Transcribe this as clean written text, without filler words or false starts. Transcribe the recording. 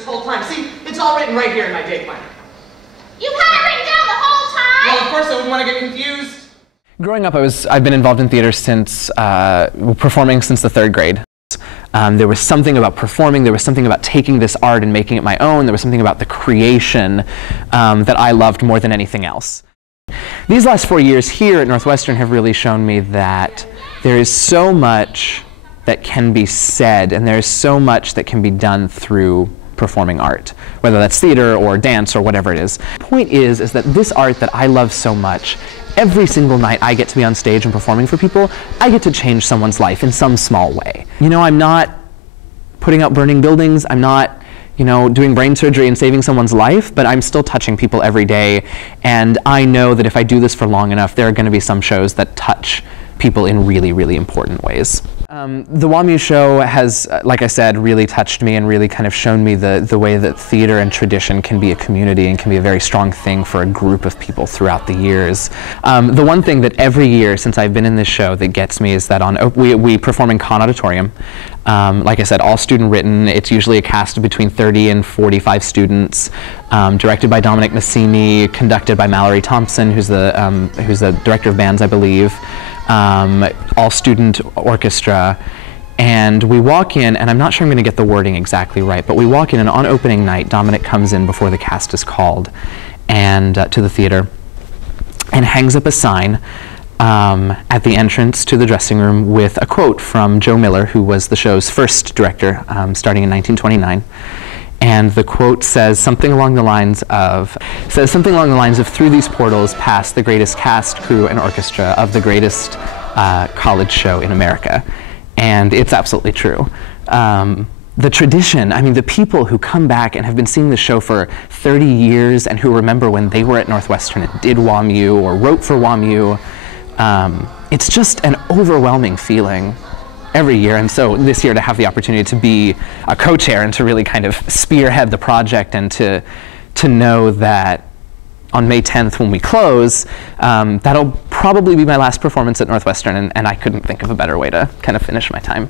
this whole time. See, it's all written right here in my day planner. You've had it written down the whole time? Well, of course I wouldn't want to get confused. Growing up, I've been involved in theater since, performing since the 3rd grade. There was something about performing, there was something about taking this art and making it my own, there was something about the creation that I loved more than anything else. These last 4 years here at Northwestern have really shown me that there is so much that can be said, and there is so much that can be done through performing art, whether that's theater or dance or whatever it is. The point is that this art that I love so much, every single night I get to be on stage and performing for people, I get to change someone's life in some small way. You know, I'm not putting out burning buildings, I'm not, you know, doing brain surgery and saving someone's life, but I'm still touching people every day, and I know that if I do this for long enough, there are going to be some shows that touch people in really, really important ways. The Waa-Mu Show has, like I said, really touched me and really kind of shown me the way that theater and tradition can be a community and can be a very strong thing for a group of people throughout the years. The one thing that every year since I've been in this show that gets me is that we perform in Conn Auditorium. Like I said, all student written. It's usually a cast of between 30 and 45 students, directed by Dominic Massimi, conducted by Mallory Thompson, who's the director of bands, I believe. All student orchestra, and we walk in, and I'm not sure I'm going to get the wording exactly right, but we walk in, and on opening night, Dominic comes in before the cast is called, and to the theater, and hangs up a sign at the entrance to the dressing room with a quote from Joe Miller, who was the show's first director, starting in 1929. And the quote says something along the lines of, through these portals pass the greatest cast, crew, and orchestra of the greatest college show in America. And it's absolutely true. The tradition, I mean, the people who come back and have been seeing the show for 30 years and who remember when they were at Northwestern and did Waa-Mu or wrote for Waa-Mu, it's just an overwhelming feeling every year, and so this year to have the opportunity to be a co-chair and to really kind of spearhead the project and to know that on May 10th when we close, that'll probably be my last performance at Northwestern, and I couldn't think of a better way to kind of finish my time.